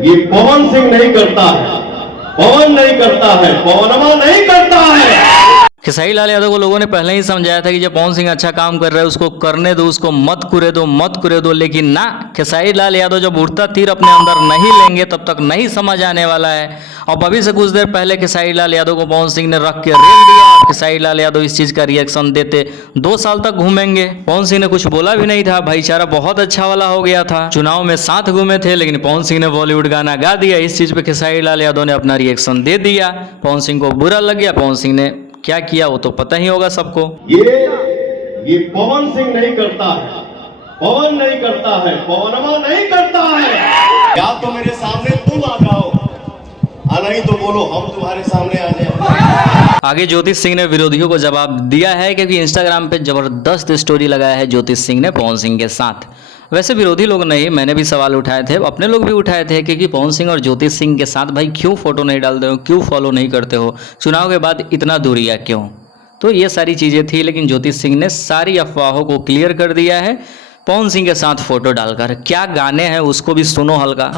ये पवन सिंह नहीं करता है, पवन नहीं करता है, पवनमा नहीं करता है। खेसारी लाल यादव को लोगों ने पहले ही समझाया था कि जब पवन सिंह अच्छा काम कर रहा है उसको करने दो, उसको मत कुरे दो, मत कुरे दो, लेकिन ना, खेसारी लाल यादव जब उड़ता तीर अपने अंदर नहीं लेंगे तब तक नहीं समझ आने वाला है। और अभी से कुछ देर पहले खेसारी लाल यादव को पवन सिंह ने रख के रेल दिया। खेसारी लाल यादव इस चीज का रिएक्शन देते 2 साल तक घूमेंगे। पवन सिंह ने कुछ बोला भी नहीं था, भाईचारा बहुत अच्छा वाला हो गया था। चुनाव में साथ घूमे थे, लेकिन पवन सिंह ने बॉलीवुड गाना गा दिया। इस चीज पे खेसारी लाल यादव ने अपना रिएक्शन दे दिया। पवन सिंह को बुरा लग गया। पवन सिंह ने क्या किया वो तो पता ही होगा सबको। ये पवन सिंह नहीं करता है, पवन नहीं करता है, पवनमा नहीं करता है। या तो मेरे सामने तुम आ जाओ, नहीं तो बोलो हम तुम्हारे सामने आ जाए। आगे ज्योतिष सिंह ने विरोधियों को जवाब दिया है, क्योंकि इंस्टाग्राम पे जबरदस्त स्टोरी लगाया है ज्योतिष सिंह ने पवन सिंह के साथ। वैसे विरोधी लोग नहीं, मैंने भी सवाल उठाए थे, अपने लोग भी उठाए थे कि पवन सिंह और ज्योतिष सिंह के साथ भाई क्यों फोटो नहीं डालते हो, क्यों फॉलो नहीं करते हो, चुनाव के बाद इतना दूरिया क्यों। तो ये सारी चीज़ें थी, लेकिन ज्योतिष सिंह ने सारी अफवाहों को क्लियर कर दिया है पवन सिंह के साथ फोटो डालकर। क्या गाने हैं उसको भी सुनो हल्का।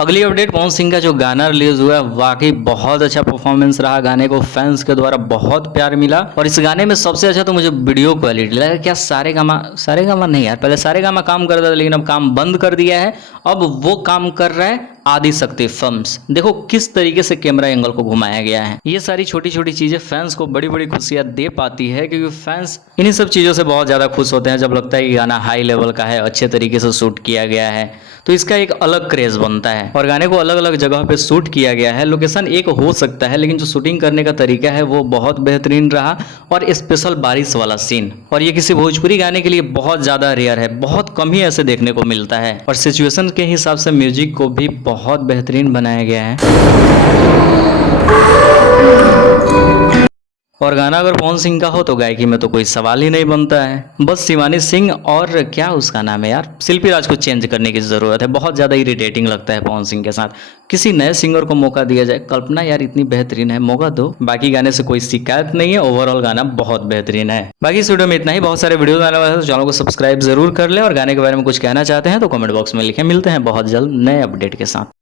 अगली अपडेट, पवन सिंह का जो गाना रिलीज हुआ है वाकई बहुत अच्छा परफॉर्मेंस रहा। गाने को फैंस के द्वारा बहुत प्यार मिला। और इस गाने में सबसे अच्छा तो मुझे वीडियो क्वालिटी लगा। क्या सारेगामा नहीं यार, पहले सारेगामा काम करता था, लेकिन अब काम बंद कर दिया है। अब वो काम कर रहा है आदिशक्ति फिल्म्स। देखो किस तरीके से कैमरा एंगल को घुमाया गया है। ये सारी छोटी छोटी चीजें फैंस को बड़ी बड़ी खुशियां दे पाती है, क्योंकि फैंस इन्हीं सब चीजों से बहुत ज्यादा खुश होते हैं जब लगता है कि गाना हाई लेवल का है, अच्छे तरीके से शूट किया गया है, तो इसका एक अलग क्रेज बनता है। और गाने को अलग अलग जगह पे शूट किया गया है। लोकेशन एक हो सकता है, लेकिन जो शूटिंग करने का तरीका है वो बहुत बेहतरीन रहा। और स्पेशल बारिश वाला सीन, और ये किसी भोजपुरी गाने के लिए बहुत ज्यादा रेयर है, बहुत कम ही ऐसे देखने को मिलता है। और सिचुएशन के हिसाब से म्यूजिक को भी बहुत बेहतरीन बनाया गया है। और गाना अगर पवन सिंह का हो तो गायकी में तो कोई सवाल ही नहीं बनता है। बस शिवानी सिंह और क्या उसका नाम है यार, शिल्पी राज को चेंज करने की ज़रूरत है। बहुत ज़्यादा इरिटेटिंग लगता है पवन सिंह के साथ। किसी नए सिंगर को मौका दिया जाए। कल्पना यार इतनी बेहतरीन है, मौका दो। बाकी गाने से कोई शिकायत नहीं है, ओवरऑल गाना बहुत बेहतरीन है। बाकी इस वीडियो में इतना ही। बहुत सारे वीडियो आने वाले हैं, तो चैनल को सब्सक्राइब जरूर कर ले। और गाने के बारे में कुछ कहना चाहते हैं तो कमेंट बॉक्स में लिखें। मिलते हैं बहुत जल्द नए अपडेट के साथ।